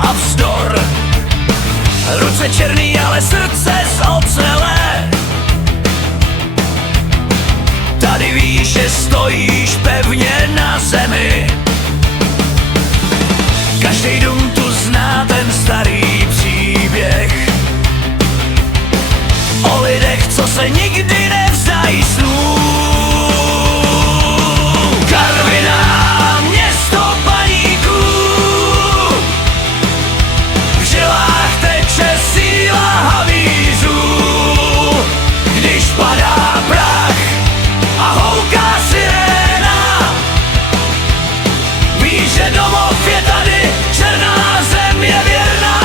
a vzdor. Ruce černý, ale srdce z ocele. Tady víš, že stojíš pevně na zemi. Každý dům tu zná ten starý příběh o lidech, co se nikdy nevzdají snů. Karviná, město paníků, v žilách teče síla havířů. Když padá prach a houká siréna, víš, že domov je tady, černá zem je věrná.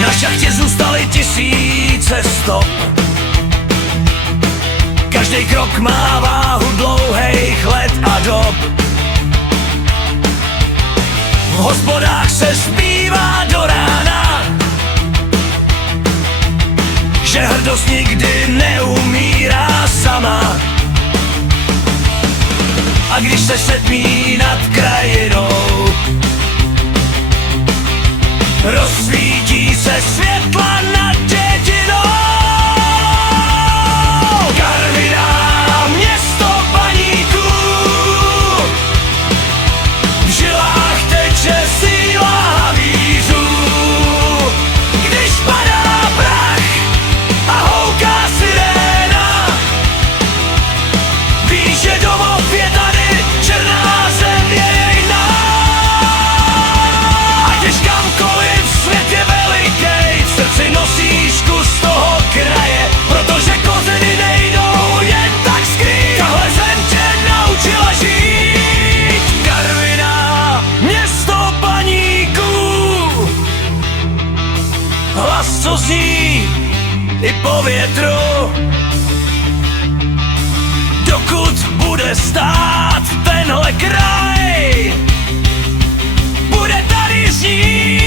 Na šachtě zůstaly tisíce stop. Každý krok má váhu dlouhých let a dob. V hospodách se zpívá do rána, že hrdost nikdy neumírá sama. A když se setmí nad krajinou, rozsvítí se světla nad dědinou. Karviná, město paníků, v žilách teče síla havířů. Když padá prach a houká siréna, víš, že domov je tady, černá zem je jiná. Ať jdeš kamkoliv, svět je velikej, v srdci nosíš kus toho kraje, protože kořeny nejdou jen tak skrýt. Tahle zem tě naučila žít. Karviná, město paníků, hlas, co zní i po větru. Dokud bude stát tenhle kraj, bude tady znít.